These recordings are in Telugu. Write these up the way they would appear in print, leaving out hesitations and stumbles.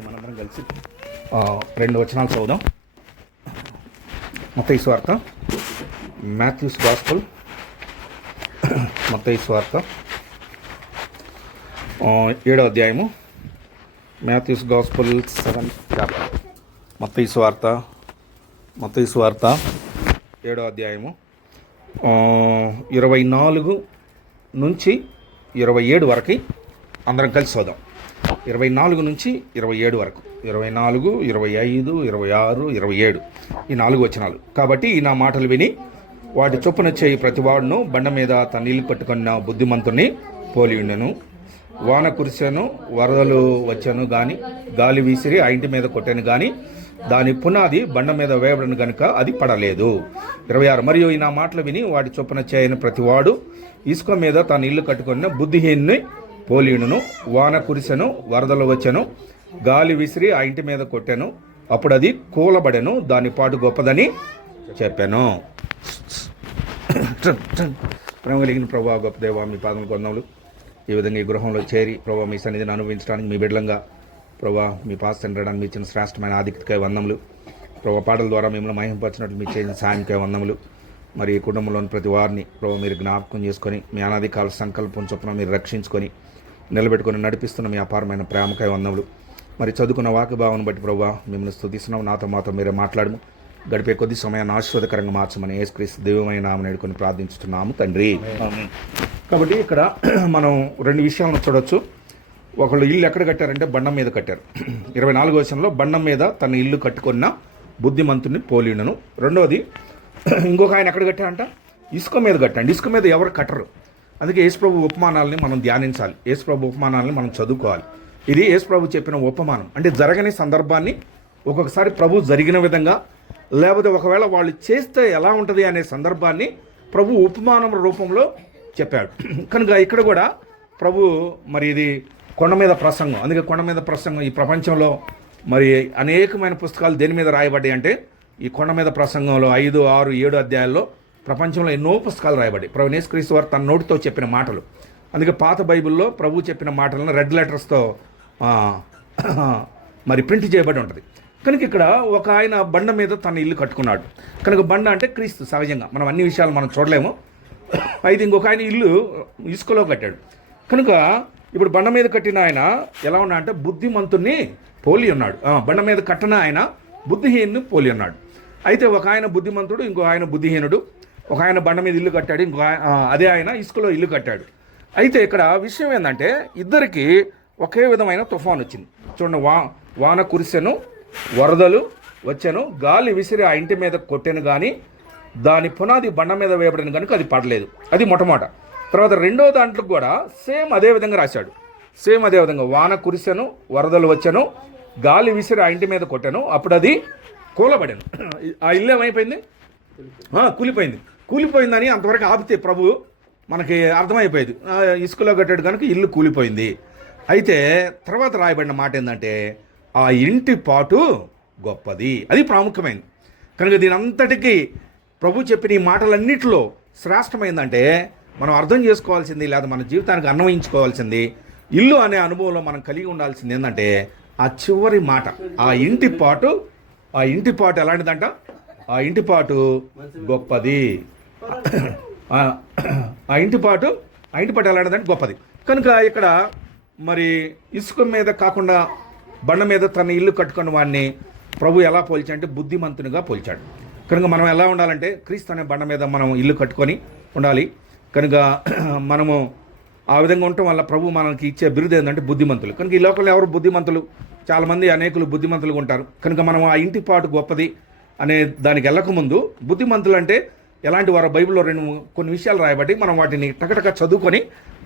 కూర్చొని మనందరం కలిసి రెండు వచనాలు చదువుదాం. మత్తయి సువార్త, మాథ్యూస్ గాస్పెల్, మత్తయి సువార్త 7వ అధ్యాయము, మాథ్యూస్ గాస్పెల్ 7th చాప్టర్. మత్తయి సువార్త 7వ అధ్యాయము 24 నుంచి 27 వరకు అందరం కలిసి చదువుదాం. 24 నుంచి 27 వరకు, 24, 25, 26, 27 ఈ 4 వచనాలు. కాబట్టి ఈ నా మాటలు విని వాటి చొప్పున చేయి ప్రతివాడును బండ మీద తన నీళ్ళు కట్టుకున్న బుద్ధిమంతుని పోలి ఉండెను. వాన కురిసెను, వరదలు వచ్చాను గాని, గాలి విసిరి ఆ ఇంటి మీద కొట్టాను గాని, దాని పునాది బండ మీద వేయబడను గనుక అది పడలేదు. 26 మరియు ఈ నా మాటలు విని వాటి చొప్పున చేయని ప్రతివాడు ఇసుక మీద తన ఇల్లు కట్టుకున్న బుద్ధిహీనుని పోలీనును. వాన కురిసెను, వరదలు వచ్చెను, గాలి విసిరి ఆ ఇంటి మీద కొట్టాను, అప్పుడు అది కూలబడెను, దాని పాటు గొప్పదని చెప్పాను. ప్రేమ కలిగిన ప్రభా, గొప్ప దేవా, మీ పాదములు కొందములు. ఈ విధంగా ఈ గృహంలో చేరి ప్రభా మీ సన్నిధిని అనుభవించడానికి, మీ బిడ్డలంగా ప్రభా మీ పాస్ తినడానికి మీ ఇచ్చిన శ్రేష్టమైన ఆధిక్యతకై వందములు. ప్రభా పాటల ద్వారా మిమ్మల్ని మహింపరిచినట్లు మీ చేసిన సాయంకై వందములు. మరి ఈ కుటుంబంలోని ప్రతి వారిని ప్రభా మీరు జ్ఞాపకం చేసుకొని మీ అనాదికాల సంకల్పం చొప్పున మీరు రక్షించుకొని నిలబెట్టుకొని నడిపిస్తున్న మీ అపారమైన ప్రేమకై వందములు. మరి చదువుకున్న వాక్య భావన బట్టి ప్రభా మిమ్మల్ని స్తుతిస్తున్నాం. నాతో మాతో మీరే మాట్లాడము. గడిపే కొద్ది సమయాన్ని ఆశీర్వాదకరంగా మార్చమని యేసుక్రీస్తు దైవమైన నామమున వేడుకొని ప్రార్థించుతున్నాము తండ్రి. కాబట్టి ఇక్కడ మనం 2 విషయాలను చూడొచ్చు. ఒకళ్ళు ఇల్లు ఎక్కడ కట్టారంటే బండం మీద కట్టారు. 24వ వచనంలో బండం మీద తన ఇల్లు కట్టుకున్న బుద్ధిమంతుని పోలిండును. రెండవది ఇంకొక ఆయన ఎక్కడ కట్టారంట, ఇసుక మీద కట్టండి. ఇసుక మీద ఎవరు కట్టరు. అందుకే యేసుప్రభు ఉపమానాలని మనం ధ్యానించాలి, యేసుప్రభు ఉపమానాలని మనం చదువుకోవాలి. ఇది యేసుప్రభు చెప్పిన ఉపమానం. అంటే జరగని సందర్భాన్ని ఒక్కొక్కసారి ప్రభు జరిగిన విధంగా, లేకపోతే ఒకవేళ వాళ్ళు చేస్తే ఎలా ఉంటుంది అనే సందర్భాన్ని ప్రభు ఉపమానం రూపంలో చెప్పాడు. కనుక ఇక్కడ కూడా ప్రభు మరి ఇది కొండ మీద ప్రసంగం. అందుకే కొండ మీద ప్రసంగం ఈ ప్రపంచంలో మరి అనేకమైన పుస్తకాలు దేని మీద రాయబడ్డాయి అంటే ఈ కొండ మీద ప్రసంగంలో 5, 6, 7 అధ్యాయాల్లో ప్రపంచంలో ఎన్నో పుస్తకాలు రాయబడ్డాయి. ప్రభు యేసుక్రీస్తు వారు తన నోటితో చెప్పిన మాటలు. అందుకే పాత బైబిల్లో ప్రభు చెప్పిన మాటలను రెడ్ లెటర్స్తో మరి ప్రింట్ చేయబడి ఉంటుంది. కనుక ఇక్కడ ఒక ఆయన బండ మీద తన ఇల్లు కట్టుకున్నాడు. కనుక బండ అంటే క్రీస్తు. సహజంగా మనం అన్ని విషయాలు మనం చూడలేము. అయితే ఇంకొక ఆయన ఇల్లు ఇసుకలో కట్టాడు. కనుక ఇప్పుడు బండ మీద కట్టిన ఆయన ఎలా ఉన్నా అంటే బుద్ధిమంతుని పోలి ఉన్నాడు. బండ మీద కట్టిన ఆయన బుద్ధిహీనుని పోలి ఉన్నాడు. అయితే ఒక ఆయన బుద్ధిమంతుడు, ఇంకో ఆయన బుద్ధిహీనుడు. ఒక ఆయన బండ మీద ఇల్లు కట్టాడు, ఇంకో అదే ఆయన ఇసుకలో ఇల్లు కట్టాడు. అయితే ఇక్కడ విషయం ఏంటంటే ఇద్దరికి ఒకే విధమైన తుఫాన్ వచ్చింది. చూడండి, వాన కురిసెను, వరదలు వచ్చాను, గాలి విసిరి ఆ ఇంటి మీద కొట్టెను కానీ దాని పునాది బండ మీద వేయబడిన కనుక అది పడలేదు. అది మొట్టమొదట. తర్వాత రెండో దాంట్లో కూడా సేమ్ అదే విధంగా రాశాడు. సేమ్ అదే విధంగా వాన కురిసెను, వరదలు వచ్చాను, గాలి విసిరి ఆ ఇంటి మీద కొట్టాను, అప్పుడు అది కూలబడాను. ఆ ఇల్లు ఏమైపోయింది? కూలిపోయింది. కూలిపోయిందని అంతవరకు ఆపితే ప్రభు మనకి అర్థమైపోయేది. ఇసుకలో కట్టాడు కనుక ఇల్లు కూలిపోయింది. అయితే తర్వాత రాయబడిన మాట ఏంటంటే ఆ ఇంటి పాటు గొప్పది. అది ప్రాముఖ్యమైనది. కనుక దీని అంతటికీ ప్రభు చెప్పిన ఈ మాటలన్నిటిలో శ్రేష్టమైందంటే మనం అర్థం చేసుకోవాల్సింది, లేదా మన జీవితానికి అన్వయించుకోవాల్సింది, ఇల్లు అనే అనుభవంలో మనం కలిగి ఉండాల్సింది ఏంటంటే ఆ చివరి మాట, ఆ ఇంటి పాటు ఎలాంటిదంట? ఆ ఇంటి పాటు గొప్పది. ఆ ఇంటి పాటు ఎలాంటిదంటే గొప్పది. కనుక ఇక్కడ మరి ఇసుక మీద కాకుండా బండ మీద తన ఇల్లు కట్టుకున్న వాడిని ప్రభు ఎలా పోల్చాడంటే బుద్ధిమంతునిగా పోల్చాడు. కనుక మనం ఎలా ఉండాలంటే క్రీస్తు అనే బండ మీద మనం ఇల్లు కట్టుకొని ఉండాలి. కనుక మనము ఆ విధంగా ఉండటం వల్ల ప్రభు మనకి ఇచ్చే బిరుదు ఏంటంటే బుద్ధిమంతులు. కనుక ఈ లోకంలో ఎవరు బుద్ధిమంతులు? చాలామంది అనేకులు బుద్ధిమంతులుగా ఉంటారు. కనుక మనం ఆ ఇంటి పాటు గొప్పది అనే దానికి వెళ్ళకముందు బుద్ధిమంతులు అంటే ఎలాంటి వారు బైబిల్లో కొన్ని విషయాలు రాయబట్టి మనం వాటిని టకటక చదువుకొని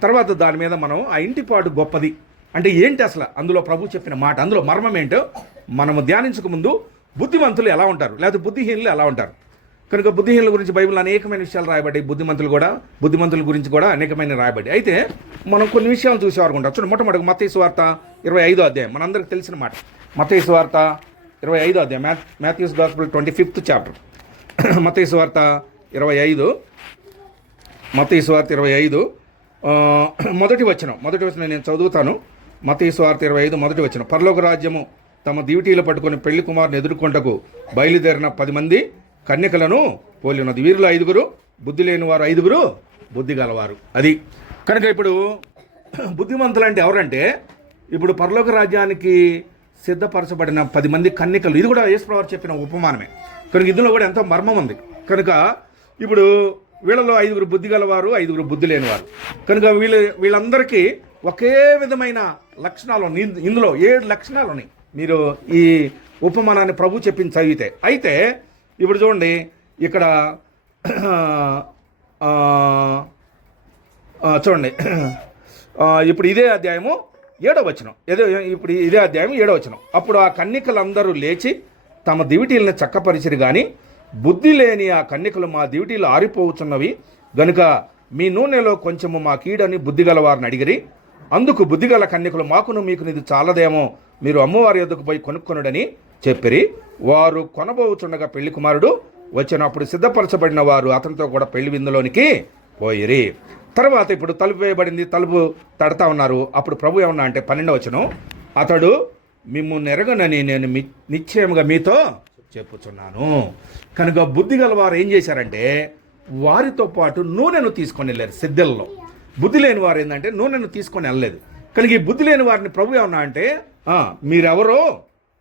తర్వాత దాని మీద మనం ఆ ఇంటి పాటు గొప్పది అంటే ఏంటి అసలు, అందులో ప్రభు చెప్పిన మాట, అందులో మర్మం ఏంటో మనము ధ్యానించక ముందు బుద్ధిమంతులు ఎలా ఉంటారు, లేకపోతే బుద్ధిహీనులు ఎలా ఉంటారు. కనుక బుద్ధిహీనుల గురించి బైబిల్లో అనేకమైన విషయాలు రాయబడ్డాయి. బుద్ధిమంతుల గురించి కూడా అనేకమైన రాయబడ్డాయి. అయితే మనం కొన్ని విషయాలు చూసేవారు ఉంటాం. చూడండి, మొట్టమొదటి మత్తయి సువార్త 25వ అధ్యాయం, మనందరికి తెలిసిన మాట. మత్తయి సువార్త 25వ అధ్యాయం, మాథ్యూస్ గాస్పెల్ 25th చాప్టర్. మత్తయి సువార్త 25 మొదటి వచనం నేను చదువుతాను. మత్తయి సువార్త 25 మొదటి వచనం. పరలోక రాజ్యము తమ దివిటీలు పట్టుకొని పెళ్లి కుమారుని ఎదుర్కొంటకు బయలుదేరిన 10 మంది కన్యకలను పోలి ఉన్నది. వీరిలో 5 బుద్ధి లేని వారు, 5 బుద్ధి గలవారు. అది కనుక ఇప్పుడు బుద్ధిమంతులు అంటే ఎవరంటే ఇప్పుడు పరలోక రాజ్యానికి సిద్ధపరచబడిన 10 మంది కన్యకలు. ఇది కూడా యేసుప్రభువు చెప్పిన ఉపమానమే. కనుక ఇందులో కూడా ఎంతో మర్మం ఉంది. కనుక ఇప్పుడు వీళ్ళలో 5 బుద్ధి గలవారు, 5 బుద్ధి లేనివారు. కనుక వీళ్ళందరికీ ఒకే విధమైన లక్షణాలు ఉన్నాయి. ఇందులో 7 లక్షణాలు ఉన్నాయి మీరు ఈ ఉపమానాన్ని ప్రభు చెప్పింది చదివితే. అయితే ఇప్పుడు చూడండి, ఇక్కడ చూడండి, ఇప్పుడు ఇదే అధ్యాయము 7వ వచనం. ఇప్పుడు ఇదే అధ్యాయం 7వ వచనం. అప్పుడు ఆ కన్యకలందరూ లేచి తమ దివిటీలను చక్కపరిచిరి, కానీ బుద్ధి లేని ఆ కన్యకలు మా దివిటీలు ఆరిపోవచ్చున్నవి గనుక మీ నూనెలో కొంచెము మా కీడని బుద్ధిగల వారిని అడిగిరి. అందుకు బుద్ధిగల కన్యకలు, మాకును మీకు ఇది చాలదేమో, మీరు అమ్మవారి యొద్దకు పోయి కొనుక్కొనుడని చెప్పిరి. వారు కొనబోచుండగా పెళ్లి కుమారుడు వచ్చినప్పుడు సిద్ధపరచబడిన వారు అతనితో కూడా పెళ్లి విందులోనికి పోయిరి. తర్వాత ఇప్పుడు తలుపు వేయబడింది, తలుపు తడతా ఉన్నారు. అప్పుడు ప్రభు ఏమన్నా అంటే 12వ వచనం, అతడు మిమ్ము నెరగనని నేను నిశ్చయముగా మీతో చెప్పుచున్నాను. కనుక బుద్ధి గల వారు ఏం చేశారంటే వారితో పాటు నూనెను తీసుకొని వెళ్ళారు సిద్ధల్లో. బుద్ధి లేని వారు ఏంటంటే నూనెను తీసుకొని వెళ్ళలేదు. కనుక ఈ బుద్ధి లేని వారిని ప్రభు ఏమన్నా అంటే మీరెవరో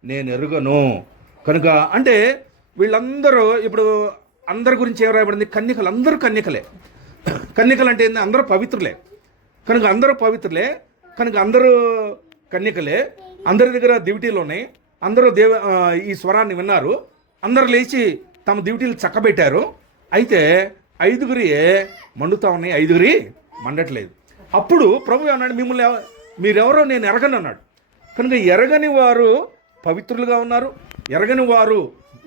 నేను ఎరుగను. కనుక అంటే వీళ్ళందరూ ఇప్పుడు అందరి గురించి ఏం రాయబడింది? కన్యకలు, అందరూ కన్యకలే. కన్యకలు అంటే ఏంది? అందరూ పవిత్రులే. కనుక అందరూ పవిత్రులే, కనుక అందరూ కన్యకలే. అందరి దగ్గర దివిటీలు ఉన్నాయి. అందరూ ఈ స్వరాన్ని విన్నారు. అందరూ లేచి తమ దివిటీలు చక్కబెట్టారు. అయితే 5 మండుతా ఉన్నాయి, 5 మండట్లేదు. అప్పుడు ప్రభు అన్నాడు, మిమ్మల్ని మీరెవరో నేను ఎరగను అన్నాడు. కనుక ఎరగని వారు పవిత్రులుగా ఉన్నారు, ఎరగని వారు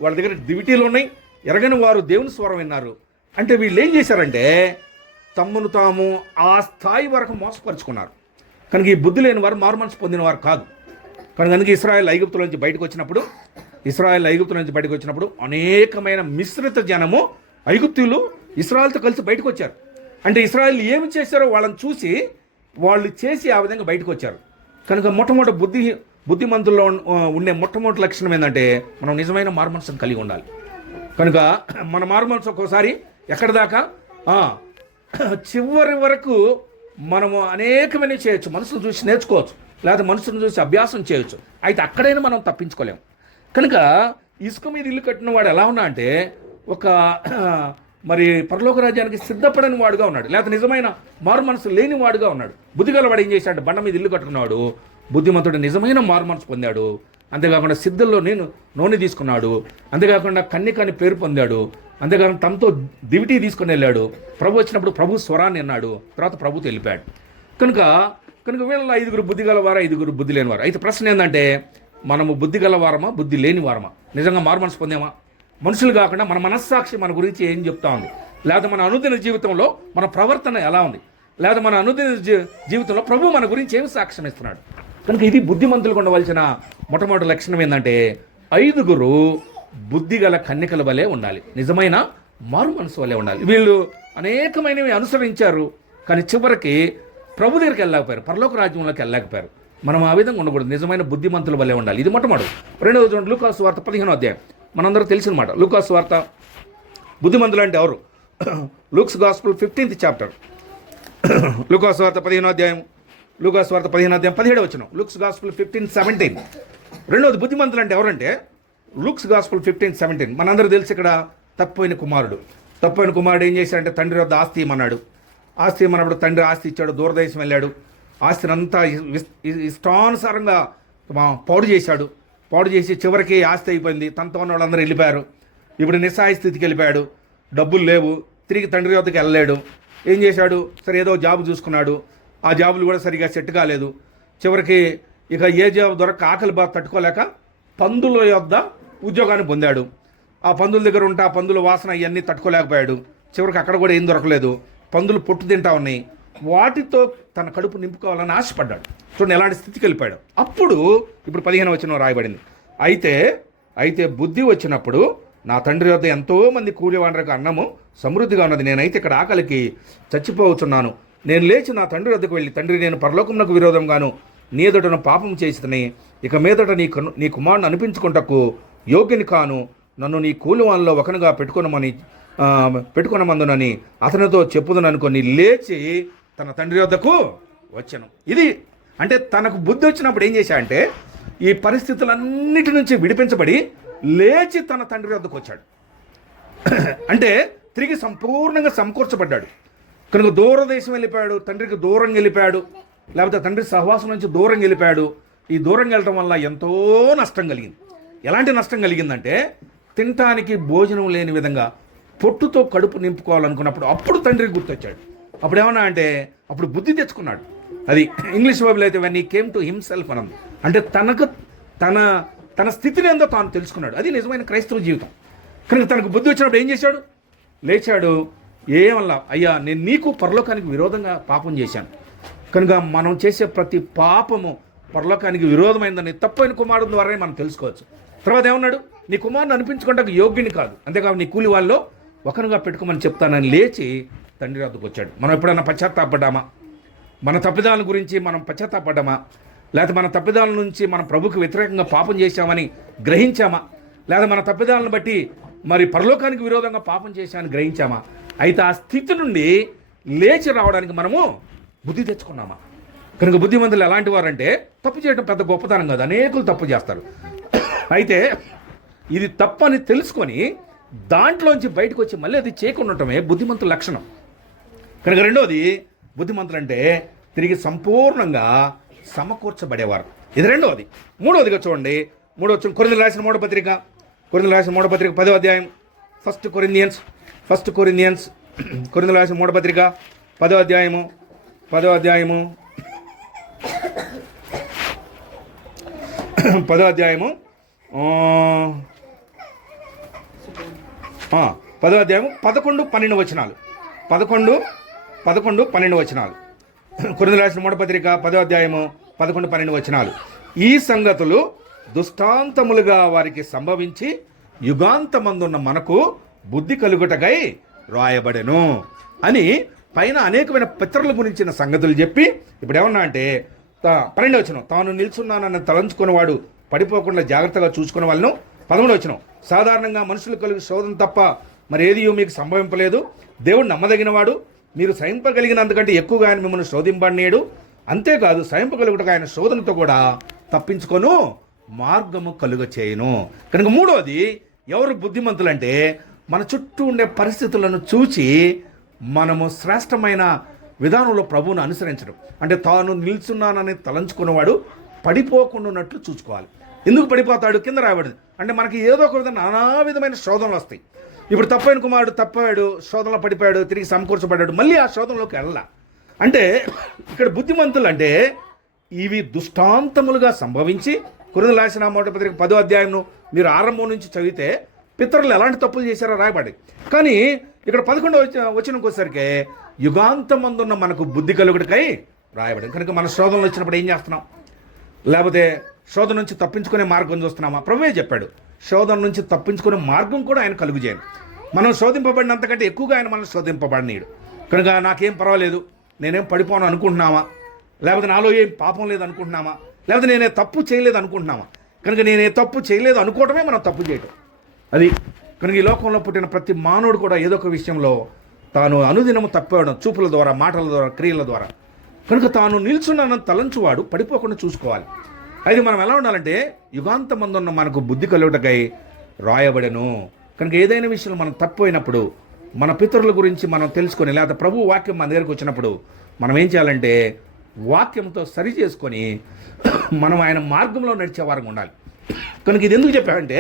వాళ్ళ దగ్గర దివిటీలు ఉన్నాయి, ఎరగని వారు దేవుని స్వరం విన్నారు. అంటే వీళ్ళు ఏం చేశారంటే తమ్మును తాము ఆ స్థాయి వరకు మోసపరుచుకున్నారు. కనుక ఈ బుద్ధి లేని వారు మారు మనసు పొందిన వారు కాదు. కనుక అందుకే ఇశ్రాయేల్ ఐగుప్తుల నుంచి బయటకు వచ్చినప్పుడు అనేకమైన మిశ్రిత జనము ఐగుప్తులు ఇశ్రాయేల్తో కలిసి బయటకు వచ్చారు. అంటే ఇశ్రాయేల్ ఏమి చేశారో వాళ్ళని చూసి వాళ్ళు చేసి ఆ విధంగా బయటకు వచ్చారు. కనుక మొట్టమొదటి బుద్ధిమంతుల్లో ఉండే మొట్టమొదటి లక్షణం ఏంటంటే మనం నిజమైన మారుమనసును కలిగి ఉండాలి. కనుక మన మారుమనసు ఒక్కోసారి ఎక్కడి దాకా చివరి వరకు మనము అనేకమైన చేయొచ్చు, మనసును చూసి నేర్చుకోవచ్చు, లేదా మనసును చూసి అభ్యాసం చేయొచ్చు. అయితే అక్కడైనా మనం తప్పించుకోలేము. కనుక ఇసుక మీద ఇల్లు కట్టిన వాడు ఎలా ఉన్నా అంటే మరి పరలోక రాజ్యానికి సిద్ధపడని వాడుగా ఉన్నాడు, లేకపోతే నిజమైన మారు మనసు లేని వాడుగా ఉన్నాడు. బుద్ధిగలవాడు ఏం చేశాడు? బండ మీద ఇల్లు కట్టుకున్నాడు. బుద్ధిమంతుడు నిజమైన మారు మనసు పొందాడు. అంతేకాకుండా సిద్ధంలో నూనె తీసుకున్నాడు. అంతేకాకుండా కన్యకని పేరు పొందాడు. అంతేకాకుండా తమతో దివిటీ తీసుకుని వెళ్ళాడు. ప్రభు వచ్చినప్పుడు ప్రభు స్వరాన్ని అన్నాడు. తర్వాత ప్రభుతో వెళ్ళిపోయాడు. కనుక వీళ్ళ 5 బుద్ధి గలవారు, 5 బుద్ధి లేనివారు. అయితే ప్రశ్న ఏంటంటే మనము బుద్ధి గలవారమా, బుద్ధి లేని వారమా? నిజంగా మారు మనసు పొందామా? మనుషులు కాకుండా మన మనస్సాక్షి మన గురించి ఏం చెప్తా ఉంది? లేదా మన అనుదిన జీవితంలో మన ప్రవర్తన ఎలా ఉంది? లేదా మన అనుదిన జీవితంలో ప్రభు మన గురించి ఏమి సాక్ష్యం ఇస్తున్నాడు? కనుక ఇది బుద్ధిమంతులకు ఉండవలసిన మొట్టమొదటి లక్షణం ఏంటంటే 5 బుద్ధి గల కన్యకల వలె ఉండాలి, నిజమైన మారు మనసు వలె ఉండాలి. వీళ్ళు అనేకమైనవి అనుసరించారు, కానీ చివరికి ప్రభు దగ్గరికి వెళ్ళలేకపోయారు, పరలోక రాజ్యంలోకి వెళ్ళలేకపోయారు. మనం ఆ విధంగా ఉండకూడదు, నిజమైన బుద్ధిమంతుల వలె ఉండాలి. ఇది మొట్టమొదటి. రెండవది చూడండి, లూకాసు వార్త 15వ అధ్యాయం. మనందరూ తెలిసిన మాట. లూకాసు వార్త బుద్ధిమంతులు అంటే ఎవరు? Luke's gospel 15th chapter. లూకాసు వార్త 15వ అధ్యాయం. లూకాసు వార్త 15వ అధ్యాయం 17వ వచనం. Luke's gospel 15:17. రెండవది బుద్ధిమంతులు అంటే ఎవరంటే లూక్స్ గాస్పుల్ 15:17. మనందరూ తెలిసి ఇక్కడ తప్పిపోయిన కుమారుడు ఏం చేశాడంటే తండ్రి వద్ద ఆస్తి ఇమ్మన్నాడు. ఆస్తి ఇమ్మన్నప్పుడు తండ్రి ఆస్తి ఇచ్చాడు, దూరదేశం వెళ్ళాడు. ఆస్తిని అంతా ఇష్టానుసారంగా పాడు చేసి చివరికి ఆస్తి అయిపోయింది. తనతో ఉన్న వాళ్ళందరూ వెళ్ళిపోయారు. ఇప్పుడు నిస్సహాయ స్థితికి వెళ్ళిపోయాడు. డబ్బులు లేవు, తిరిగి తండ్రి వద్దకు వెళ్ళలేడు. ఏం చేశాడు? సరే ఏదో జాబ్ చూసుకున్నాడు. ఆ జాబులు కూడా సరిగా సెట్ కాలేదు. చివరికి ఇక ఏ జాబ్ దొరక ఆకలి బాధ తట్టుకోలేక పందుల యొద్ద ఉద్యోగాన్ని పొందాడు. ఆ పందుల దగ్గర ఉంటే ఆ పందుల వాసన ఇవన్నీ తట్టుకోలేకపోయాడు. చివరికి అక్కడ కూడా ఏం దొరకలేదు. పందులు పొట్టు తింటా ఉన్నాయి. వాటితో తన కడుపు నింపుకోవాలని ఆశపడ్డాడు. చూడండి ఎలాంటి స్థితికి వెళ్ళిపోయాడు. అప్పుడు ఇప్పుడు 15వ వచనం రాయబడింది. అయితే బుద్ధి వచ్చినప్పుడు నా తండ్రి వద్ద ఎంతోమంది కూలివాండ్రకు అన్నము సమృద్ధిగా ఉన్నది, నేనైతే ఇక్కడ ఆకలికి చచ్చిపోవచ్చున్నాను. నేను లేచి నా తండ్రి వద్దకు వెళ్ళి, తండ్రి, నేను పరలోకమునకు విరోధంగాను నీ ఎదుటను పాపం చేసితని, ఇక మీదట నీ కుమారుని అనిపించుకుంటకు యోగ్యుని కాను, నన్ను నీ కూలివాళ్ళలో ఒకనుగా పెట్టుకొనమందునని అతనితో చెప్పుదుననుకొని లేచి తన తండ్రి వద్దకు వచ్చాను. ఇది అంటే తనకు బుద్ధి వచ్చినప్పుడు ఏం చేశాడంటే ఈ పరిస్థితులన్నిటి నుంచి విడిపించబడి లేచి తన తండ్రి వద్దకు వచ్చాడు. అంటే తిరిగి సంపూర్ణంగా సమకూర్చబడ్డాడు. కనుక దూరదేశం వెళ్ళిపోయాడు, తండ్రికి దూరంగా వెళ్ళిపోయాడు, లేకపోతే తండ్రి సహవాసం నుంచి దూరంగా వెళ్ళిపోయాడు. ఈ దూరంగా వెళ్ళటం వల్ల ఎంతో నష్టం కలిగింది. ఎలాంటి నష్టం కలిగిందంటే తినటానికి భోజనం లేని విధంగా పొట్టుతో కడుపు నింపుకోవాలనుకున్నప్పుడు అప్పుడు తండ్రికి గుర్తొచ్చాడు. అప్పుడు ఏమన్నా అంటే అప్పుడు బుద్ధి తెచ్చుకున్నాడు. అది ఇంగ్లీష్ బైబిల్ అయితే when he came to himself అనం, అంటే తన స్థితిని ఏందో తాను తెలుసుకున్నాడు. అది నిజమైన క్రైస్తవ జీవితం. కనుక తనకు బుద్ధి వచ్చినప్పుడు ఏం చేశాడు? లేచాడు. ఏమల్లా, అయ్యా నేను నీకు పరలోకానికి విరోధంగా పాపం చేశాను, కనుక మనం చేసే ప్రతి పాపము పరలోకానికి విరోధమైందని తప్పైన కుమారుడు ద్వారానే మనం తెలుసుకోవచ్చు. తర్వాత ఏమన్నాడు? నీ కుమారుని అనిపించుకుంటే యోగ్యుని కాదు, అంతేకాదు నీ కూలి వాళ్ళలో ఒకనుగా పెట్టుకోమని చెప్తానని లేచి తండ్రి వద్దకు వచ్చాడు. మనం ఎప్పుడైనా పశ్చాత్తాపడ్డామా? మన తప్పిదాల గురించి మనం పశ్చాత్తాపడ్డామా? లేకపోతే మన తప్పిదాల నుంచి మనం ప్రభుకి వ్యతిరేకంగా పాపం చేశామని గ్రహించామా? లేదా మన తప్పిదాలను బట్టి మరి పరలోకానికి విరోధంగా పాపం చేశామని గ్రహించామా? అయితే ఆ స్థితి నుండి లేచి రావడానికి మనము బుద్ధి తెచ్చుకున్నామా? కనుక బుద్ధిమంతులు ఎలాంటి వారంటే తప్పు చేయడం పెద్ద గొప్పతనం కాదు, అనేకులు తప్పు చేస్తారు. అయితే ఇది తప్పని తెలుసుకొని దాంట్లోంచి బయటకు వచ్చి మళ్ళీ అది చేయకుండా ఉండటమే బుద్ధిమంతుల లక్షణం. కనుక రెండోది, బుద్ధిమంతులు అంటే తిరిగి సంపూర్ణంగా సమకూర్చబడేవారు. ఇది రెండవది. మూడవదిగా చూడండి, కొరింథీయులకు రాసిన మూడో పత్రిక 10వ అధ్యాయం, ఫస్ట్ కొరింథియన్స్ కొరింథీయులకు రాసిన మూడో పత్రిక 10వ అధ్యాయము 10వ అధ్యాయము 11-12 వచనాలు. 11-12 వచనాలు. కొరింథీయులకు రాసిన మూడో పత్రిక 10వ అధ్యాయము 11-12 వచనాలు. ఈ సంగతులు దుష్టాంతములుగా వారికి సంభవించి యుగాంతమందున్న మనకు బుద్ధి కలుగుటకై రాయబడెను అని పైన అనేకమైన పత్రాల గురించిన సంగతులు చెప్పి ఇప్పుడు ఏమన్నా అంటే 12వ వచనం, తాను నిల్చున్నానని తలంచుకునేవాడు పడిపోకుండా జాగ్రత్తగా చూసుకునే వాళ్ళను. 13వ వచనం, సాధారణంగా మనుషులు కలిగి శోధన తప్ప మరి ఏది మీకు సంభవింపలేదు. దేవుడు నమ్మదగినవాడు, మీరు సహింపగలిగినందుకంటే ఎక్కువగా ఆయన మిమ్మల్ని శోధింపనేడు. అంతేకాదు, సహింపగలుగుటకు ఆయన శోధనతో కూడా తప్పించుకొను మార్గము కలుగ చేయను. కనుక మూడవది, ఎవరు బుద్ధిమంతులంటే మన చుట్టూ ఉండే పరిస్థితులను చూచి మనము శ్రేష్టమైన విధానంలో ప్రభువును అనుసరించడం. అంటే తాను నిల్చున్నానని తలంచుకున్నవాడు పడిపోకుండా ఉన్నట్లు చూసుకోవాలి. ఎందుకు పడిపోతాడు? కింద రాయబడింది. అంటే మనకి ఏదో ఒక విధంగా నానా విధమైన శోధనలు వస్తాయి. ఇప్పుడు తప్పైన కుమారుడు తప్పాడు, శోధనలో పడిపోయాడు, తిరిగి సమకూర్చబడ్డాడు, మళ్ళీ ఆ శోధనలోకి వెళ్ళాల. అంటే ఇక్కడ బుద్ధిమంతులు అంటే ఇవి దుష్టాంతములుగా సంభవించి, కొరింథీయులకు రాసిన మొదటి పత్రిక 10వ అధ్యాయంను మీరు ఆరంభం నుంచి చదివితే పితరులు ఎలాంటి తప్పులు చేశారో రాయబడి. కానీ ఇక్కడ 11వ వచనంకి వచ్చేసరికి యుగాంతమందున్న మనకు బుద్ధి కలుగుటకై రాయబడి. కనుక మన శోధనలు వచ్చినప్పుడు ఏం చేస్తున్నాం? లేకపోతే శోధన నుంచి తప్పించుకునే మార్గం చూస్తున్నామా? ప్రభువే చెప్పాడు, శోధన నుంచి తప్పించుకునే మార్గం కూడా ఆయన కలుగు చేయండి. మనం శోధింపబడినంతకంటే ఎక్కువగా ఆయన మనం శోధింపబడినీడు. కనుక నాకేం పర్వాలేదు, నేనేం పడిపోను అనుకుంటున్నామా? లేకపోతే నాలో ఏం పాపం లేదు అనుకుంటున్నామా? లేకపోతే నేనే తప్పు చేయలేదు అనుకుంటున్నామా? కనుక నేనే తప్పు చేయలేదు అనుకోవటమే మనం తప్పు చేయటం. అది కనుక ఈ లోకంలో పుట్టిన ప్రతి మానవుడు కూడా ఏదో ఒక విషయంలో తాను అనుదినము తప్పేయడం, చూపుల ద్వారా, మాటల ద్వారా, క్రియల ద్వారా. కనుక తాను నిల్చున్నానని తలంచువాడు పడిపోకుండా చూసుకోవాలి. అయితే మనం ఎలా ఉండాలంటే యుగాంతమందున్న మనకు బుద్ధి కలుగుటకై రాయబడెను. కనుక ఏదైనా విషయంలో మనం తప్పిపోయినప్పుడు మన పితరుల గురించి మనం తెలుసుకొని, లేకపోతే ప్రభు వాక్యం మన దగ్గరికి వచ్చినప్పుడు మనం ఏం చేయాలంటే వాక్యంతో సరి చేసుకొని మనం ఆయన మార్గంలో నడిచే వారంగా ఉండాలి. కనుక ఇది ఎందుకు చెప్పారంటే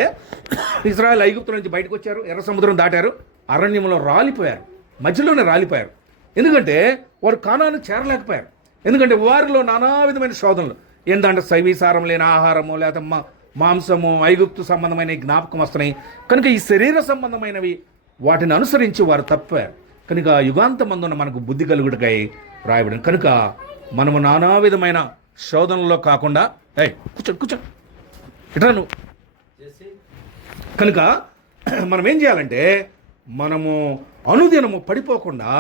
ఇశ్రాయేలు ఐగుప్తు నుంచి బయటకు వచ్చారు, ఎర్ర సముద్రం దాటారు, అరణ్యంలో రాలిపోయారు, మధ్యలోనే రాలిపోయారు. ఎందుకంటే వారు కానాను చేరలేకపోయారు. ఎందుకంటే వారిలో నానా విధమైన శోధనలు, ఏంటంటే సైవీసారం లేని ఆహారము, లేకపోతే మాంసము, ఐగుప్తు సంబంధమైన జ్ఞాపకం వస్తున్నాయి. కనుక ఈ శరీర సంబంధమైనవి వాటిని అనుసరించి వారు తప్పారు. కనుక యుగాంతమందున మనకు బుద్ధి కలుగుటకై రాయబడింది. కనుక మనము నానా విధమైన శోధనలో కాకుండా కూర్చో ఇట్లా నువ్వు. కనుక మనం ఏం చేయాలంటే మనము అనుదినము పడిపోకుండా,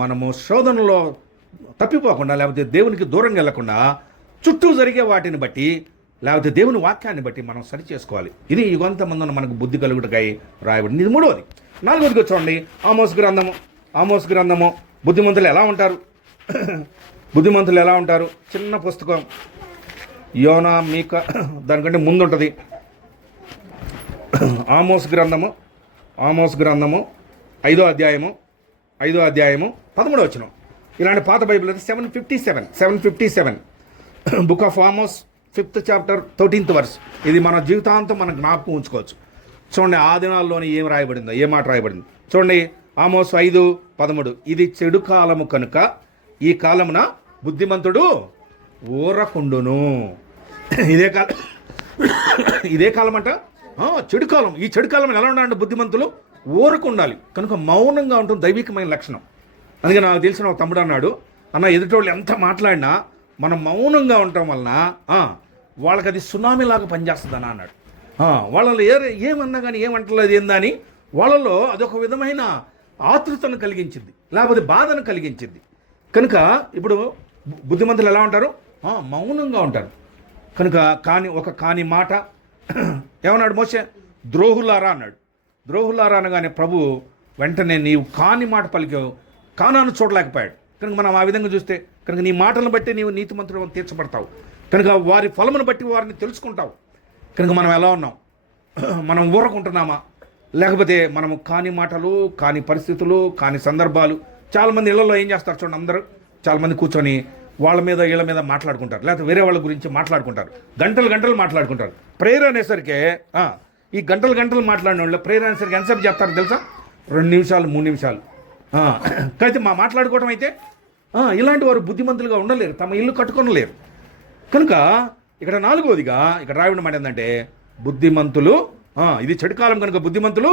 మనము శోధనలో తప్పిపోకుండా, లేకపోతే దేవునికి దూరంగా వెళ్లకుండా చుట్టూ జరిగే వాటిని బట్టి లేకపోతే దేవుని వాక్యాన్ని బట్టి మనం సరి చేసుకోవాలి. ఇది యుగంతమందున మనకు బుద్ధి కలుగుటకై రాయబడింది. ఇది మూడవది. నాలుగవదిగా చూడండి, ఆమోస్ గ్రంథము. బుద్ధిమంతులు ఎలా ఉంటారు? బుద్ధిమంతులు ఎలా ఉంటారు? చిన్న పుస్తకం, యోనా, మీక, దానికంటే ముందు ఉంటుంది. ఆమోస్ గ్రంథము 5వ అధ్యాయము 13వ వచనం. ఇలాంటి పాత బైబిల్ అయితే 757 book of Amos 5th chapter 13th verse. ఇది మన జీవితాంతం మనం జ్ఞాపకం ఉంచుకోవచ్చు. చూడండి, ఆ దినాల్లోనే ఏం రాయబడిందో, ఏ మాట రాయబడింది చూడండి. ఆమోస్ 5:13, ఇది చెడు కాలము కనుక ఈ కాలమున బుద్ధిమంతుడు ఊరకుండును. ఇదే కాలం అంట, చెడు కాలం. ఈ చెడు కాలం ఎలా ఉండాలంటే బుద్ధిమంతులు ఊరకుండాలి. కనుక మౌనంగా ఉంటుంది దైవికమైన లక్షణం. అందుకే నాకు తెలిసిన ఒక తమ్ముడు అన్నాడు, అన్న ఎదుటోళ్ళు ఎంత మాట్లాడినా మనం మౌనంగా ఉండటం వలన వాళ్ళకి అది సునామీలాగా పనిచేస్తుందని అన్నాడు. వాళ్ళలో ఏమన్నా కానీ ఏమంటలేదు ఏందని వాళ్ళలో అదొక విధమైన ఆతృతను కలిగించింది, లేకపోతే బాధను కలిగించింది. కనుక ఇప్పుడు బుద్ధిమంతులు ఎలా ఉంటారు? మౌనంగా ఉంటారు. కనుక కాని మాట ఏమన్నాడు మోషే? ద్రోహులారా అన్నాడు. ద్రోహులారా అనగానే ప్రభు వెంటనే నీవు కాని మాట పలికావు, కానాను చూడలేకపోయాడు. కనుక మనం ఆ విధంగా చూస్తే కనుక నీ మాటలను బట్టి నీవు నీతిమంతుడు తీర్చబడతావు. కనుక వారి ఫలమును బట్టి వారిని తెలుసుకుంటావు. కనుక మనం ఎలా ఉన్నాం? మనం ఊరకుంటున్నామా? లేకపోతే మనము కాని మాటలు, కాని పరిస్థితులు, కాని సందర్భాలు. చాలామంది ఇళ్లలో ఏం చేస్తారు చూడండి, అందరూ చాలామంది కూర్చొని వాళ్ళ మీద వీళ్ళ మీద మాట్లాడుకుంటారు, లేకపోతే వేరే వాళ్ళ గురించి మాట్లాడుకుంటారు, గంటలు మాట్లాడుకుంటారు. ప్రేయర్ అనేసరికి ఈ గంటలు మాట్లాడిన వాళ్ళు ప్రేయర్ అనేసరికి ఎంతసేపు చెప్తారు తెలుసా? 2 నిమిషాలు 3 నిమిషాలు. అయితే మాట్లాడుకోవడం అయితే ఇలాంటి వారు బుద్ధిమంతులుగా ఉండలేరు, తమ ఇల్లు కట్టుకొనలేరు. కనుక ఇక్కడ 4వదిగా ఇక్కడ రాయడం మాట ఏంటంటే బుద్ధిమంతులు, ఇది చెడుకాలం కనుక బుద్ధిమంతులు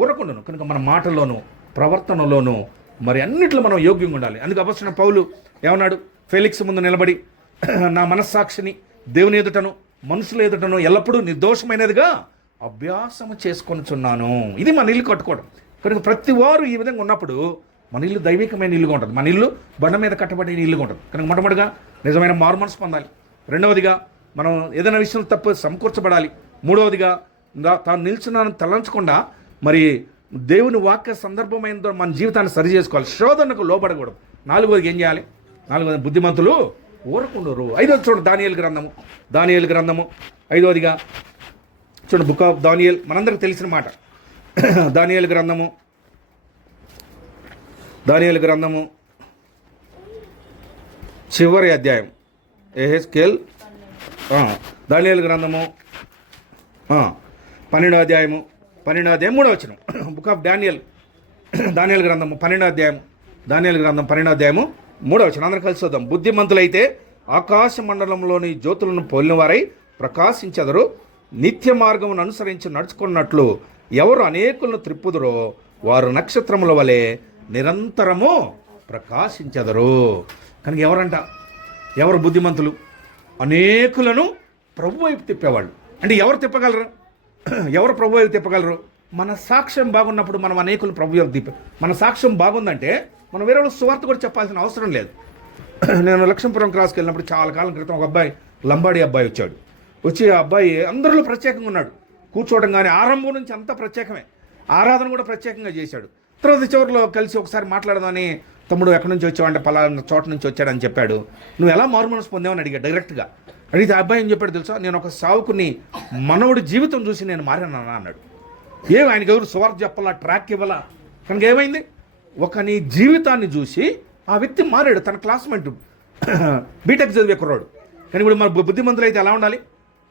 ఊరకుండును. కనుక మన మాటల్లోనూ ప్రవర్తనలోనూ మరి అన్నిట్లో మనం యోగ్యంగా ఉండాలి. అందుకు అపొస్తలుడైన పౌలు ఏమన్నాడు? ఫెలిక్స్ ముందు నిలబడి నా మనస్సాక్షిని దేవుని ఎదుటను మనుషుల ఎదుటను ఎల్లప్పుడూ నిర్దోషమైనదిగా అభ్యాసము చేసుకొనిచున్నాను. ఇది మన ఇల్లు కట్టుకోవడం. కనుక ప్రతి వారు ఈ విధంగా ఉన్నప్పుడు మన ఇల్లు దైవికమైన ఇల్లుగా ఉంటుంది. మన ఇల్లు బండ మీద కట్టబడిన ఇల్లుగా ఉంటుంది. కనుక మొట్టమొదటిగా నిజమైన మారుమనసు పొందాలి. 2వదిగా మనం ఏదైనా విషయం తప్పు సమకూర్చబడాలి. 3వదిగా తాను నిల్చున్నాను తలంచకుండా మరి దేవుని వాక్య సందర్భమైన మన జీవితాన్ని సరి చేసుకోవాలి, శోధనకు లోబడకూడదు. 4వదిగా ఏం చేయాలి? 4వది బుద్ధిమంతులు ఊరకుండరు. 5వది చూడండి, దానియేలు గ్రంథము 5వదిగా చూడండి, బుక్ ఆఫ్ దానియేల్, మనందరికి తెలిసిన మాట. దానియేలు గ్రంథము చివరి అధ్యాయం. ఎహెజ్కేల్ దానియేలు గ్రంథము 12వ అధ్యాయము 3వ వచనం. బుక్ ఆఫ్ దానియేలు గ్రంథము 12వ అధ్యాయము 3వ వచనం. అందరూ కలిసి చూద్దాం. బుద్ధిమంతులైతే ఆకాశ మండలంలోని జ్యోతులను పోలిన వారై ప్రకాశించెదరు. నిత్య మార్గమును అనుసరించి నడుచుకున్నట్లు ఎవరు అనేకులను త్రిప్పుదురో వారు నక్షత్రముల వలె నిరంతరము ప్రకాశించెదరు. కనుక ఎవరు బుద్ధిమంతులు? అనేకులను ప్రభు వైపు తిప్పేవాళ్ళు. అంటే ఎవరు తిప్పగలరు? ఎవరు ప్రభు వైపు తిప్పగలరు? మన సాక్ష్యం బాగున్నప్పుడు మనం అనేకులు ప్రభు వైపు తిప్ప. మన సాక్ష్యం బాగుందంటే మనం వేరే వాళ్ళు సువార్త కూడా చెప్పాల్సిన అవసరం లేదు. నేను లక్ష్మీపురం క్రాస్కి వెళ్ళినప్పుడు చాలా కాలం క్రితం ఒక అబ్బాయి, లంబాడి అబ్బాయి వచ్చాడు. వచ్చి ఆ అబ్బాయి అందరిలో ప్రత్యేకంగా ఉన్నాడు. కూర్చోవడం కానీ ఆరంభం నుంచి అంతా ప్రత్యేకమే, ఆరాధన కూడా ప్రత్యేకంగా చేశాడు. తర్వాత చివరిలో కలిసి ఒకసారి మాట్లాడదామని, తమ్ముడు ఎక్కడి నుంచి వచ్చావంటే పలానా చోట నుంచి వచ్చాడని చెప్పాడు. నువ్వు ఎలా మారుమనసు పొందావని అడిగా డైరెక్ట్గా. అడిగితే ఆ అబ్బాయి ఏం చెప్పాడు తెలుసా? నేను ఒక సావుకుని మనవుడి జీవితం చూసి నేను మారానన్నా అన్నాడు. ఆయనకి ఎవరు సువార్త చెప్పాలా, ట్రాక్ ఇవ్వాలా? కనుక ఏమైంది? ఒక నీ జీవితాన్ని చూసి ఆ వ్యక్తి మారాడు. తన క్లాస్మేట్ బీటెక్ చదివే కుర్రాడు. కానీ ఇప్పుడు మన బుద్ధిమంతులు అయితే ఎలా ఉండాలి?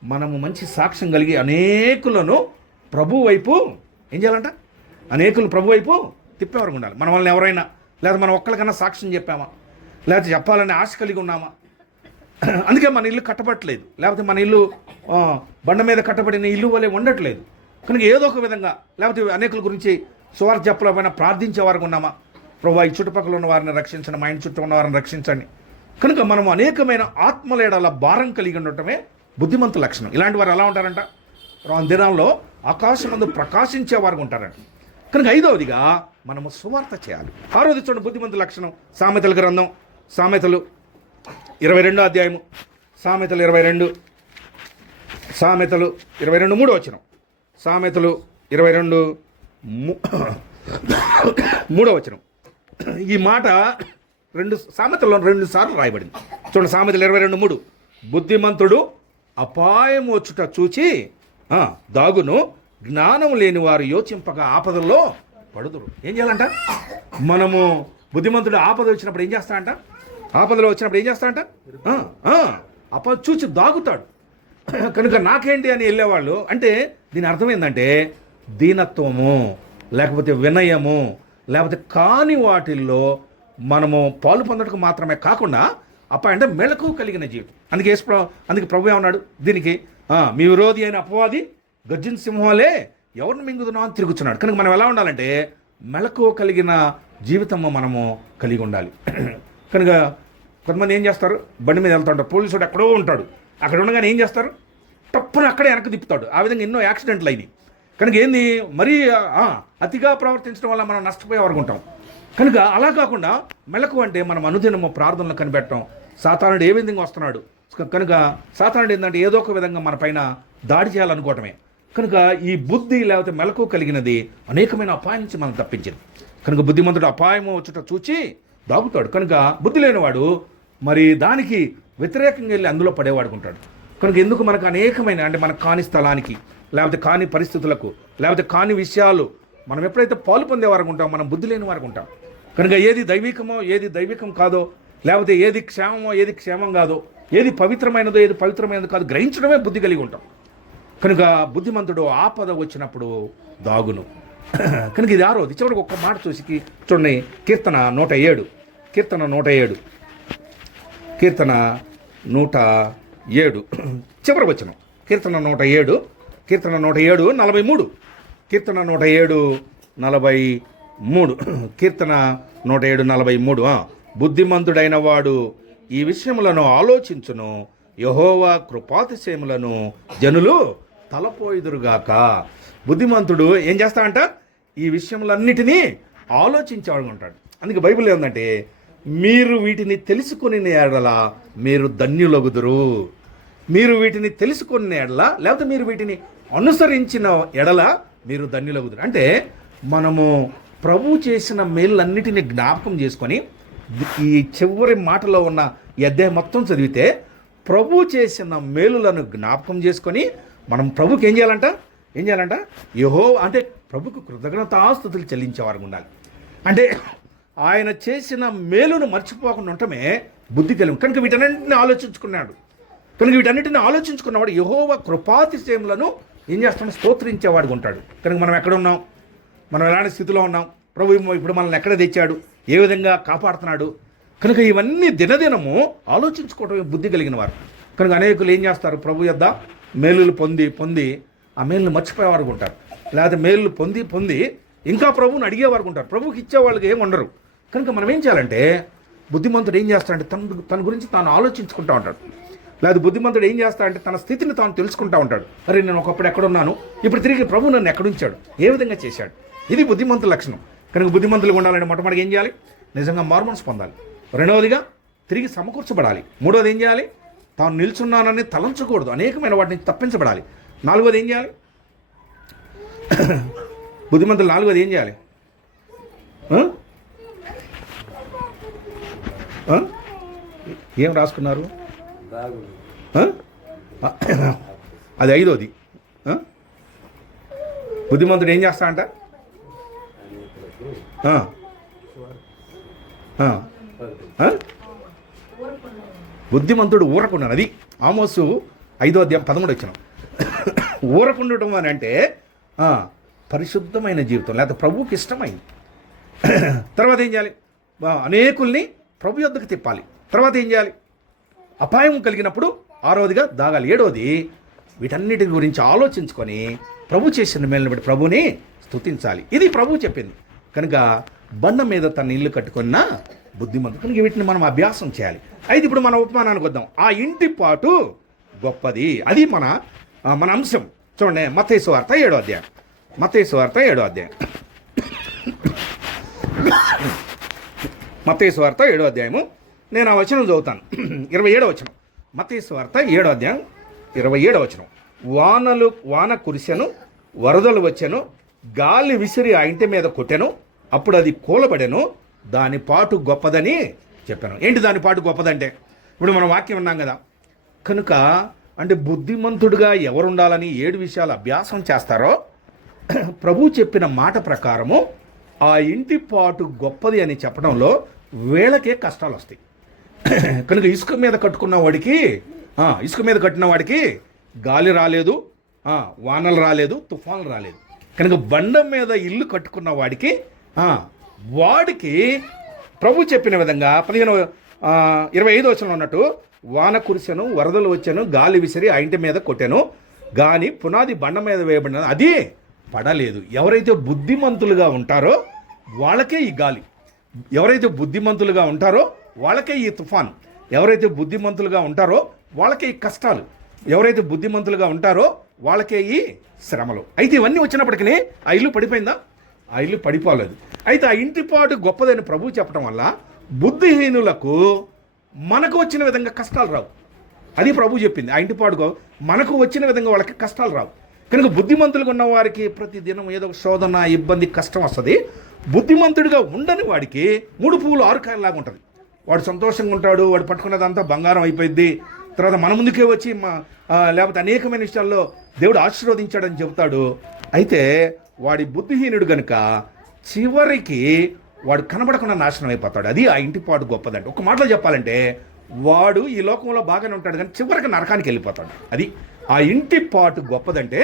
మనము మంచి సాక్ష్యం కలిగి అనేకులను ప్రభు వైపు ఏం చేయాలంట? అనేకులు ప్రభు వైపు తిప్పేవరకు ఉండాలి. మన వాళ్ళని ఎవరైనా, లేదా మనం ఒక్కరికన్నా సాక్ష్యం చెప్పామా, లేకపోతే చెప్పాలని ఆశ కలిగి ఉన్నామా? అందుకే మన ఇల్లు కట్టబట్టలేదు, లేకపోతే మన ఇల్లు బండ మీద కట్టబడిన ఇల్లు వలె ఉండట్లేదు. కనుక ఏదో ఒక విధంగా, లేకపోతే అనేకుల గురించి సువార్త చెప్పలేమైనా ప్రార్థించే వారికి ఉన్నామా? ప్రభు ఈ చుట్టుపక్కల ఉన్న వారిని రక్షించండి, మా ఇంటి చుట్టూ ఉన్న వారిని రక్షించండి. కనుక మనం అనేకమైన ఆత్మలేడల భారం కలిగి ఉండటమే బుద్ధిమంతు లక్షణం. ఇలాంటి వారు ఎలా ఉంటారంట? దినాల్లో ఆకాశమందు ప్రకాశించేవారు ఉంటారంట. కనుక 5వదిగా మనము సువార్త చేయాలి. 6వది చూడండి, బుద్ధిమంతు లక్షణం. సామెతల గ్రంథం, సామెతలు 22వ అధ్యాయము. సామెతలు 22 3 వచనం. సామెతలు 22 3 వచనం. ఈ మాట సామెతల్లో 2 సార్లు రాయబడింది. చూడండి, సామెతలు 22 3. బుద్ధిమంతుడు అపాయం వచ్చుట చూచి దాగును, జ్ఞానం లేని వారు యోచింపగా ఆపదల్లో పడుదురు. ఏం చేయాలంట? మనము బుద్ధిమంతుడు ఆపద వచ్చినప్పుడు ఏం చేస్తాడంట? ఆపదలో వచ్చినప్పుడు ఏం చేస్తాడంట? ఆపద చూచి దాగుతాడు. కనుక నాకేంటి అని వెళ్ళేవాళ్ళు అంటే దీని అర్థం ఏంటంటే దీనత్వము, లేకపోతే వినయము, లేకపోతే కాని వాటిల్లో మనము పాలు పొందడానికి మాత్రమే కాకుండా అంటే మెళకు కలిగిన జీవితం. అందుకే ప్రభు ఏమన్నాడు దీనికి? మీ విరోధి అయిన అపవాది గర్జన సింహాలే ఎవరిని మింగుతున్నా అని తిరుగుతున్నాడు. కనుక మనం ఎలా ఉండాలంటే మెళకు కలిగిన జీవితము మనము కలిగి ఉండాలి. కనుక కొంతమంది ఏం చేస్తారు, బండి మీద వెళ్తూ ఉంటారు, పోలీసుడు ఎక్కడో ఉంటాడు, అక్కడ ఉండగానే ఏం చేస్తారు, తప్పున అక్కడే వెనక్కి తిప్పుతాడు. ఆ విధంగా ఎన్నో యాక్సిడెంట్లు అయినాయి. కనుక ఏంది, మరీ అతిగా ప్రవర్తించడం వల్ల మనం నష్టపోయే వరకు ఉంటాం. కనుక అలా కాకుండా మెళకు అంటే మనం అనుదినము ప్రార్థనలు కనిపెట్టడం. సాతానుడు ఏ విధంగా వస్తున్నాడు, కనుక సాతానుడు ఏంటంటే ఏదో ఒక విధంగా మన పైన దాడి చేయాలనుకోవటమే. కనుక ఈ బుద్ధి లేకపోతే మెళకు కలిగినది అనేకమైన అపాయం నుంచి మనం తప్పించింది. కనుక బుద్ధిమంతుడు అపాయము వచ్చుట చూచి దాగుతాడు. కనుక బుద్ధి లేనివాడు మరి దానికి వ్యతిరేకంగా వెళ్ళి అందులో పడేవాడుకుంటాడు. కనుక ఎందుకు మనకు అనేకమైన అంటే మనకు కాని స్థలానికి, లేకపోతే కాని పరిస్థితులకు, లేకపోతే కాని విషయాలు మనం ఎప్పుడైతే పాలు పొందే వరకు ఉంటామో మనం బుద్ధి లేని వరకు ఉంటాం. కనుక ఏది దైవికమో ఏది దైవికం కాదో, లేకపోతే ఏది క్షేమమో ఏది క్షేమం కాదో, ఏది పవిత్రమైనదో ఏది పవిత్రమైనదో కాదు గ్రహించడమే బుద్ధి కలిగి ఉంటాం. కనుక బుద్ధిమంతుడు ఆపద వచ్చినప్పుడు దాగును. కనుక ఇది ఆరోది. చివరికి ఒక్క మాట చూసి చూడండి, కీర్తన 107 చివరి వచనం. కీర్తన 107 43. కీర్తన 107:43. బుద్ధిమంతుడైన వాడు ఈ విషయములను ఆలోచించును, యెహోవా కృపాతిశయములను జనులు తలపోయిదురుగాక. బుద్ధిమంతుడు ఏం చేస్తాడంట? ఈ విషయములన్నిటినీ ఆలోచించేవాడు ఉంటాడు. అందుకే బైబిల్ ఏముందంటే మీరు వీటిని తెలుసుకుని ఎడల మీరు ధన్యులగుదురు. మీరు వీటిని తెలుసుకున్న ఎడల, లేకపోతే మీరు వీటిని అనుసరించిన ఎడల మీరు ధన్యులగుదురు. అంటే మనము ప్రభు చేసిన మేలులన్నిటిని జ్ఞాపకం చేసుకొని ఈ చివరి మాటలో ఉన్న అధ్యాయం మొత్తం చదివితే ప్రభు చేసిన మేలులను జ్ఞాపకం చేసుకొని మనం ప్రభుకి ఏం చేయాలంట? అంటే ప్రభుకు కృతజ్ఞతాస్తుతులు చెల్లించేవారు ఉండాలి. అంటే ఆయన చేసిన మేలును మర్చిపోకుండా ఉండటమే బుద్ధి కలిగి. కనుక వీటన్నింటిని ఆలోచించుకున్నాడు. కనుక వీటన్నిటిని ఆలోచించుకున్నవాడు యెహోవా కృపాతిశయములను ఏం చేస్తాడు? స్తోత్రించేవాడు ఉంటాడు. కనుక మనం ఎక్కడ ఉన్నాం, మనం ఎలాంటి స్థితిలో ఉన్నాం, ప్రభు ఇప్పుడు మనల్ని ఎక్కడ తెచ్చాడు, ఏ విధంగా కాపాడుతున్నాడు. కనుక ఇవన్నీ దినదినము ఆలోచించుకోవటమే బుద్ధి కలిగిన వారు. కనుక అనేకులు ఏం చేస్తారు, ప్రభు యొద్ద మేలులు పొంది ఆ మేలును మర్చిపోయేవారు ఉంటారు. లేకపోతే మేలులు పొంది ఇంకా ప్రభువుని అడిగేవారు ఉంటారు. ప్రభువుకి ఇచ్చేవాళ్ళకి ఏమి ఉండరు. కనుక మనం ఏం చేయాలంటే బుద్ధిమంతుడు ఏం చేస్తాడంటే తన గురించి తాను ఆలోచించుకుంటూ ఉంటాడు. లేదా బుద్ధిమంతుడు ఏం చేస్తాడంటే తన స్థితిని తాను తెలుసుకుంటూ ఉంటాడు. అరే నేను ఒకప్పుడు ఎక్కడున్నాను, ఇప్పుడు తిరిగి ప్రభు నన్ను ఎక్కడుంచాడు, ఏ విధంగా చేశాడు. ఇది బుద్ధిమంతుల లక్షణం. కనుక బుద్ధిమంతులు ఉండాలంటే మొట్టమొదటిగా ఏం చేయాలి? నిజంగా మారుమనసు పొందాలి. రెండవదిగా తిరిగి సమకూర్చబడాలి. మూడవది ఏం చేయాలి? తాను నిల్చున్నానని తలంచకూడదు, అనేకమైన వాటి నుంచి తప్పించబడాలి. నాలుగోది ఏం చేయాలి? బుద్ధిమంతులు నాలుగోది ఏం చేయాలి? ఏం రాసుకున్నారు? అది ఐదోది. బుద్ధిమంతుడు ఏం చేస్తాడంట? బుద్ధిమంతుడు ఊరకుండాను. అది ఆమోసు 5:13 ఊరకుండటం అని అంటే పరిశుద్ధమైన జీవితం, లేకపోతే ప్రభువుకి ఇష్టమైంది. తర్వాత ఏం చేయాలి? అనేకుల్ని ప్రభు యొద్దకు తిప్పాలి. తర్వాత ఏం చేయాలి? అపాయం కలిగినప్పుడు ఆరోదిగా దాగాలి. ఏడోది వీటన్నిటి గురించి ఆలోచించుకొని ప్రభు చేసిన మేలుని బట్టి ప్రభుని స్తుతించాలి. ఇది ప్రభు చెప్పింది. కనుక బండ మీద తన ఇల్లు కట్టుకున్న బుద్ధిమంతుడు. కనుక వీటిని మనం అభ్యాసం చేయాలి. అయితే ఇప్పుడు మన ఉపమానానికి వద్దాం. ఆ ఇంటి పాటు గొప్పది. అది మన అంశం. చూడండి, మత్తయి సువార్త 7వ అధ్యాయం. మత్తయి సువార్త 7వ అధ్యాయం. మత్తయి సువార్త 7వ అధ్యాయము. నేను ఆ వచనం చదువుతాను. 27వ వచనం. మత్తయి సువార్త 7వ అధ్యాయం 27వ వచనం. వాన కురిసెను, వరదలు వచ్చెను, గాలి విసిరి ఆ ఇంటి మీద కొట్టెను, అప్పుడు అది కూలబడెను, దాని పాటు గొప్పదని చెప్పాను. ఏంటి దాని పాటు గొప్పదంటే, ఇప్పుడు మనం వాక్యం ఉన్నాం కదా, కనుక అంటే బుద్ధిమంతుడిగా ఎవరుండాలని 7 విషయాలు అభ్యాసం చేస్తారో ప్రభు చెప్పిన మాట ప్రకారము ఆ ఇంటి పాటు గొప్పది అని చెప్పడంలో వీళ్ళకే కష్టాలు వస్తాయి. కనుక ఇసుక మీద కట్టిన వాడికి గాలి రాలేదు, వానలు రాలేదు, తుఫాన్లు రాలేదు. కనుక బండ మీద ఇల్లు కట్టుకున్న వాడికి ప్రభు చెప్పిన విధంగా 25వ వచనంలో ఉన్నట్టు వాన కురిసెను, వరదలు వచ్చాను, గాలి విసిరి ఆ ఇంటి మీద కొట్టాను, కానీ పునాది బండ మీద వేయబడిన అది పడలేదు. ఎవరైతే బుద్ధిమంతులుగా ఉంటారో వాళ్ళకే ఈ గాలి, ఎవరైతే బుద్ధిమంతులుగా ఉంటారో వాళ్ళకే ఈ తుఫాన్, ఎవరైతే బుద్ధిమంతులుగా ఉంటారో వాళ్ళకే ఈ కష్టాలు, ఎవరైతే బుద్ధిమంతులుగా ఉంటారో వాళ్ళకే ఈ శ్రమలు. అయితే ఇవన్నీ వచ్చినప్పటికీ ఆ ఇల్లు పడిపోయిందా? ఆ ఇల్లు పడిపోలేదు. అయితే ఆ ఇంటి పాటు గొప్పదని ప్రభు చెప్పడం వల్ల బుద్ధిహీనులకు మనకు వచ్చిన విధంగా కష్టాలు రావు. అది ప్రభు చెప్పింది. ఆ ఇంటి పాటుగా మనకు వచ్చిన విధంగా వాళ్ళకి కష్టాలు రావు. కనుక బుద్ధిమంతులుగా ఉన్న వారికి ప్రతి దినం ఏదో శోధన, ఇబ్బంది, కష్టం వస్తుంది. బుద్ధిమంతుడిగా ఉండని వాడికి 3 పువ్వులు 6 కాయలాగా ఉంటుంది. వాడు సంతోషంగా ఉంటాడు, వాడు పట్టుకున్నదంతా బంగారం అయిపోయింది, తర్వాత మన ముందుకే వచ్చి లేకపోతే అనేకమైన విషయాల్లో దేవుడు ఆశీర్వదించాడని చెబుతాడు. అయితే వాడి బుద్ధిహీనుడు కనుక చివరికి వాడు కనబడకుండా నాశనం అయిపోతాడు. అది ఆ ఇంటి పాటు గొప్పదంటే. ఒక మాటలో చెప్పాలంటే వాడు ఈ లోకంలో బాగానే ఉంటాడు కానీ చివరికి నరకానికి వెళ్ళిపోతాడు. అది ఆ ఇంటి పాటు గొప్పదంటే.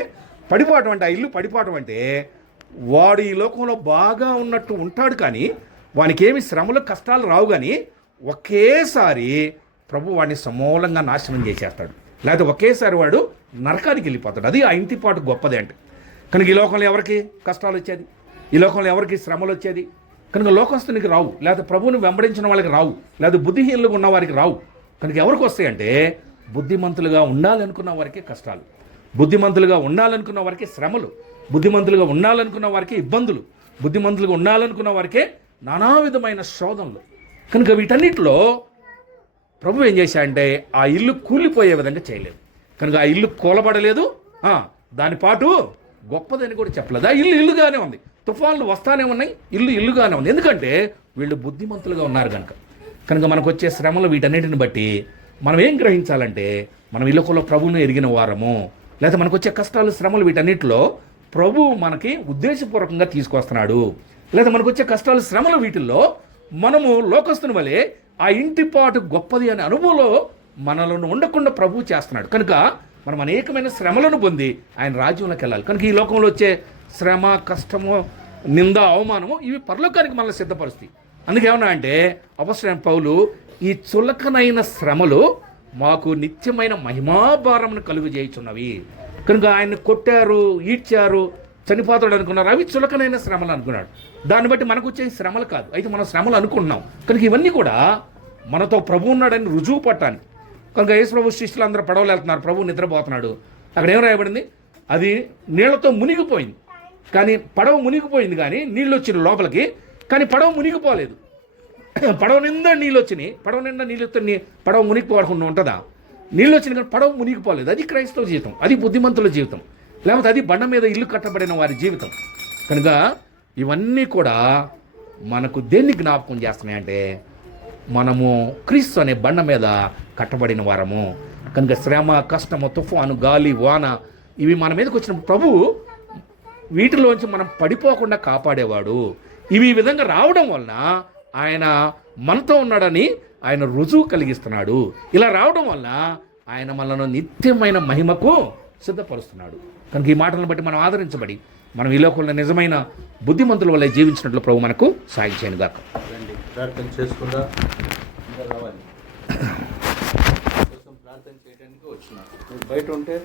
పడిపోవటం అంటే, ఆ ఇల్లు పడిపోవటం అంటే వాడు ఈ లోకంలో బాగా ఉన్నట్టు ఉంటాడు కానీ వానికి ఏమి శ్రమలు, కష్టాలు రావు, కానీ ఒకేసారి ప్రభు వాడిని సమూలంగా నాశనం చేసేస్తాడు, లేకపోతే ఒకేసారి వాడు నరకానికి వెళ్ళిపోతాడు. అది ఆ ఇంటి పాటు గొప్పది అంటే. కనుక ఈ లోకంలో ఎవరికి కష్టాలు వచ్చేది, ఈ లోకంలో ఎవరికి శ్రమలు వచ్చేది, కనుక లోకస్తునికి రావు, లేకపోతే ప్రభువుని వెంబడించిన వాళ్ళకి రావు, లేకపోతే బుద్ధిహీనులుగా ఉన్న వారికి రావు. కనుక ఎవరికి వస్తాయంటే బుద్ధిమంతులుగా ఉండాలనుకున్న వారికి కష్టాలు, బుద్ధిమంతులుగా ఉండాలనుకున్న వారికి శ్రమలు, బుద్ధిమంతులుగా ఉండాలనుకున్న వారికి ఇబ్బందులు, బుద్ధిమంతులుగా ఉండాలనుకున్న వారికే నానా విధమైన శోధనలు. కనుక వీటన్నిటిలో ప్రభు ఏం చేశాడంటే ఆ ఇల్లు కూలిపోయే విధంగా చేయలేదు. కనుక ఆ ఇల్లు కూలబడలేదు, దాని పాటు గొప్పదని కూడా చెప్పలేదు. ఆ ఇల్లు ఇల్లుగానే ఉంది. తుఫాన్లు వస్తానే ఉన్నాయి, ఇల్లు ఇల్లుగానే ఉంది. ఎందుకంటే వీళ్ళు బుద్ధిమంతులుగా ఉన్నారు కనుక. కనుక మనకు వచ్చే శ్రమలు వీటన్నిటిని బట్టి మనం ఏం గ్రహించాలంటే మనం ఈ లోకంలో ప్రభువును ఎరిగిన వారము, లేదా మనకు వచ్చే కష్టాలు, శ్రమలు వీటన్నిటిలో ప్రభు మనకి ఉద్దేశపూర్వకంగా తీసుకొస్తున్నాడు. లేదా మనకు వచ్చే కష్టాలు, శ్రమలు వీటిల్లో మనము లోకస్తుని వలె ఆ ఇంటి పాటు గొప్పది అనే అనుభవంలో మనలను ఉండకుండా ప్రభు చేస్తున్నాడు. కనుక మనం అనేకమైన శ్రమలను పొంది ఆయన రాజ్యంలోకి వెళ్ళాలి. కనుక ఈ లోకంలో వచ్చే శ్రమ, కష్టము, నింద, అవమానము ఇవి పరలోకానికి మనల్ని సిద్ధపరుస్తాయి. అందుకేమన్నా అంటే అపొస్తలుడైన పౌలు ఈ చులకనైన శ్రమలు మాకు నిత్యమైన మహిమాభారమును కలుగు చేయుచున్నవి. కనుక ఆయన్ని కొట్టారు, ఈడ్చారు, చనిపోతాడు అనుకున్నారు, అవి చులకనైన శ్రమలు అనుకున్నాడు. దాన్ని బట్టి మనకు వచ్చే శ్రమలు కాదు, అయితే మనం శ్రమలు అనుకుంటున్నాం. కనుక ఇవన్నీ కూడా మనతో ప్రభు ఉన్నాడని రుజువు పట్టానికి. కనుక యేసు ప్రభు శిష్యులు అందరూ పడవలు వెళ్తున్నారు, ప్రభు నిద్రపోతున్నాడు. అక్కడ ఏం రాయబడింది? అది నీళ్లతో మునిగిపోయింది, కానీ పడవ మునిగిపోయింది, కానీ నీళ్ళు వచ్చిన లోపలికి, కానీ పడవ మునిగిపోలేదు. పడవ నిండా నీళ్ళు వచ్చినాయి, పడవ నిండా నీళ్ళు వస్తే పడవ మునిగిపోకుండా ఉంటుందా? నీళ్ళు వచ్చినాయి కానీ పడవ మునిగిపోలేదు. అది క్రైస్తవ జీవితం, అది బుద్ధిమంతుల జీవితం, లేకపోతే అది బండ మీద ఇల్లు కట్టబడిన వారి జీవితం. కనుక ఇవన్నీ కూడా మనకు దేన్ని జ్ఞాపకం చేస్తున్నాయంటే మనము క్రీస్తు అనే బండ మీద కట్టబడిన వారము. కనుక శ్రమ, కష్టము, తుఫాను, గాలి, వాన ఇవి మన మీదకి వచ్చినప్పుడు ప్రభు వీటిలోంచి మనం పడిపోకుండా కాపాడేవాడు. ఇవి ఈ విధంగా రావడం వలన ఆయన మనతో ఉన్నాడని ఆయన రుజువు కలిగిస్తున్నాడు. ఇలా రావడం వలన ఆయన మనను నిత్యమైన మహిమకు సిద్ధపరుస్తున్నాడు. కనుక ఈ మాటలను బట్టి మనం ఆదరించబడి మనం ఈ లోకంలో నిజమైన బుద్ధిమంతుల వల్ల జీవించినట్లు ప్రభు మనకు సాయం చేయను గాక. ప్రార్థన చేసుకుందా రావాలి ప్రార్థన చేయడానికి వచ్చిన బయట ఉంటే